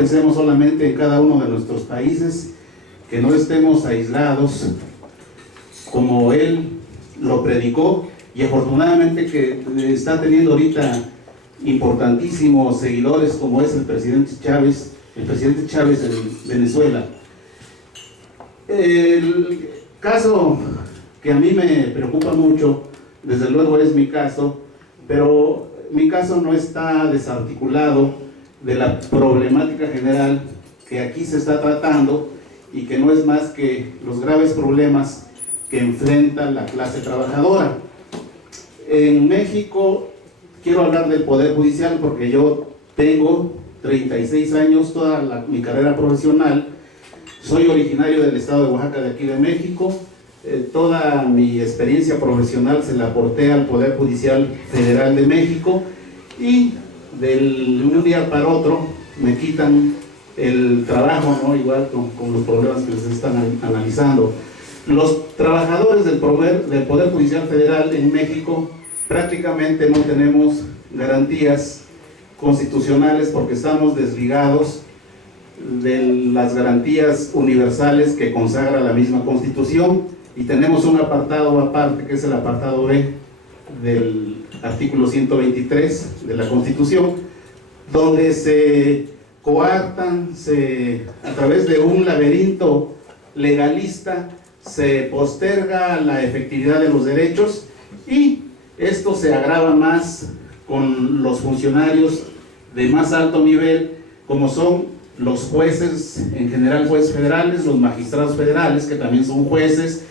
pensemos solamente en cada uno de nuestros países, que no estemos aislados, como él lo predicó, y afortunadamente que está teniendo ahorita importantísimos seguidores, como es el presidente Chávez de Venezuela. El caso que a mí me preocupa mucho, desde luego es mi caso, pero mi caso no está desarticulado de la problemática general que aquí se está tratando y que no es más que los graves problemas que enfrenta la clase trabajadora. En México, quiero hablar del Poder Judicial porque yo tengo 36 años, toda mi carrera profesional. Soy originario del estado de Oaxaca, de aquí de México. Toda mi experiencia profesional se la aporté al Poder Judicial Federal de México y de un día para otro me quitan el trabajo, ¿no? Igual con los problemas que les están analizando. Los trabajadores del Poder Judicial Federal en México prácticamente no tenemos garantías constitucionales porque estamos desligados de las garantías universales que consagra la misma Constitución, y tenemos un apartado aparte que es el apartado B del artículo 123 de la Constitución, donde se coartan, a través de un laberinto legalista, se posterga la efectividad de los derechos, y esto se agrava más con los funcionarios de más alto nivel, como son los jueces, en general jueces federales, los magistrados federales, que también son jueces,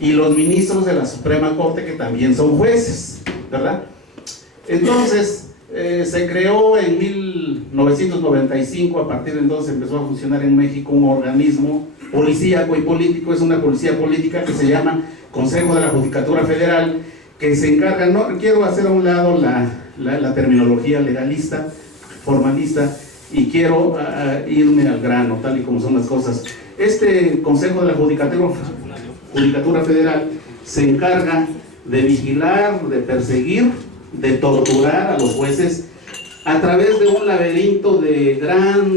y los ministros de la Suprema Corte, que también son jueces, ¿verdad? Entonces, se creó en 1995, a partir de entonces empezó a funcionar en México un organismo policíaco y político, es una policía política que se llama Consejo de la Judicatura Federal, que se encarga, no quiero hacer a un lado la terminología legalista, formalista, y quiero irme al grano, tal y como son las cosas. Este Consejo de la Judicatura Federal se encarga de vigilar, de perseguir, de torturar a los jueces a través de un laberinto de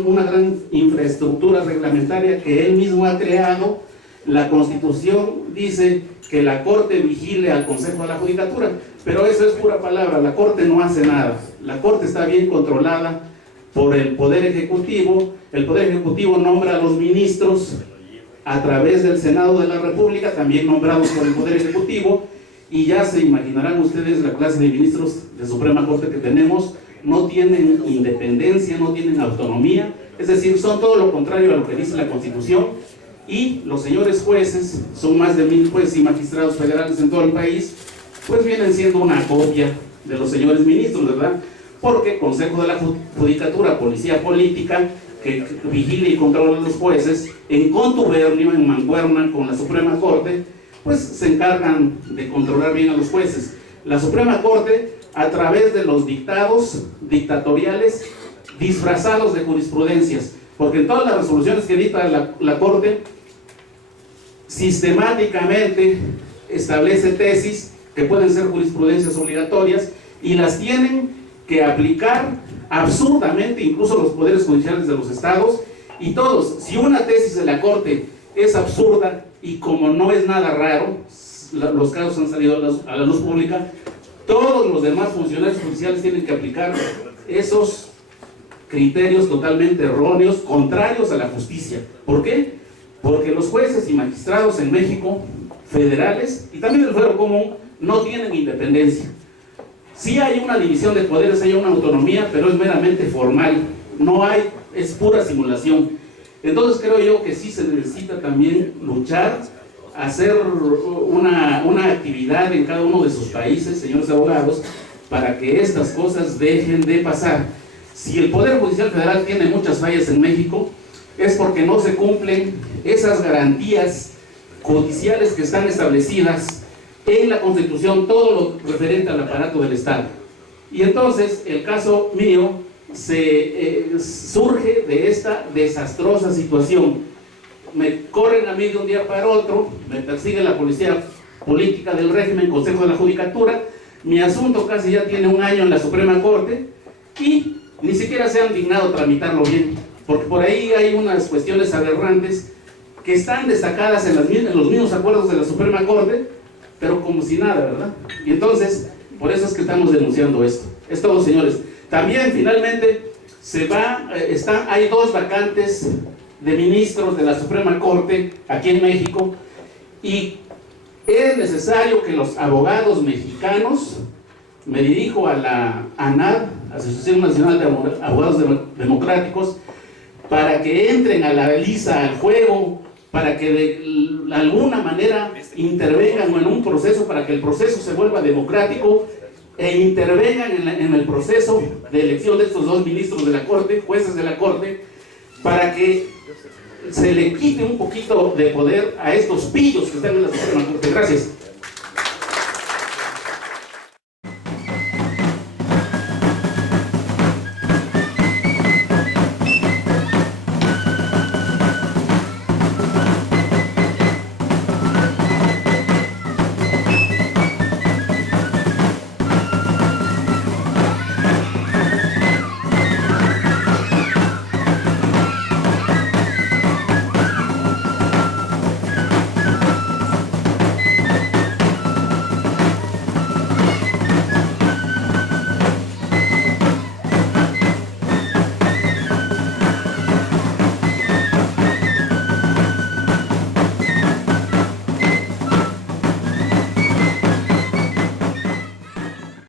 una gran infraestructura reglamentaria que él mismo ha creado. La Constitución dice que la Corte vigile al Consejo de la Judicatura, pero eso es pura palabra. La Corte no hace nada. La Corte está bien controlada por el Poder Ejecutivo. El Poder Ejecutivo nombra a los ministros a través del Senado de la República, también nombrados por el Poder Ejecutivo, y ya se imaginarán ustedes la clase de ministros de Suprema Corte que tenemos. No tienen independencia, no tienen autonomía, es decir, son todo lo contrario a lo que dice la Constitución. Y los señores jueces, son más de 1000 jueces y magistrados federales en todo el país, pues vienen siendo una copia de los señores ministros, ¿verdad? Porque Consejo de la Judicatura, policía política, que vigile y controla a los jueces, en contubernio, en mancuerna con la Suprema Corte, pues se encargan de controlar bien a los jueces. La Suprema Corte, a través de los dictados dictatoriales disfrazados de jurisprudencias, porque en todas las resoluciones que dicta la Corte, sistemáticamente establece tesis que pueden ser jurisprudencias obligatorias, y las tienen que aplicar absurdamente incluso los poderes judiciales de los estados, y todos. Si una tesis de la Corte es absurda, y como no es nada raro, los casos han salido a la luz pública, todos los demás funcionarios judiciales tienen que aplicar esos criterios totalmente erróneos, contrarios a la justicia. ¿Por qué? Porque los jueces y magistrados en México, federales, y también el fuero común, no tienen independencia. Sí hay una división de poderes, hay una autonomía, pero es meramente formal, no hay, es pura simulación. Entonces creo yo que sí se necesita también luchar, hacer una actividad en cada uno de sus países, señores abogados, para que estas cosas dejen de pasar. Si el Poder Judicial Federal tiene muchas fallas en México, es porque no se cumplen esas garantías judiciales que están establecidas en la Constitución, todo lo referente al aparato del Estado. Y entonces el caso mío surge de esta desastrosa situación. Me corren a mí de un día para otro, me persigue la policía política del régimen, Consejo de la Judicatura. Mi asunto casi ya tiene un año en la Suprema Corte y ni siquiera se han dignado tramitarlo bien. porque por ahí hay unas cuestiones aberrantes que están destacadas en los mismos acuerdos de la Suprema Corte, pero como si nada, ¿verdad? Y entonces, por eso es que estamos denunciando esto. Es todo, señores. También, finalmente, hay 2 vacantes de ministros de la Suprema Corte aquí en México, y es necesario que los abogados mexicanos, me dirijo a la ANAD, Asociación Nacional de Abogados Democráticos, para que entren a la lisa, al juego, para que de alguna manera intervengan en un proceso, para que el proceso se vuelva democrático, e intervengan en el proceso de elección de estos 2 ministros de la Corte, jueces de la Corte, para que se le quite un poquito de poder a estos pillos que están en la Suprema Corte. Gracias.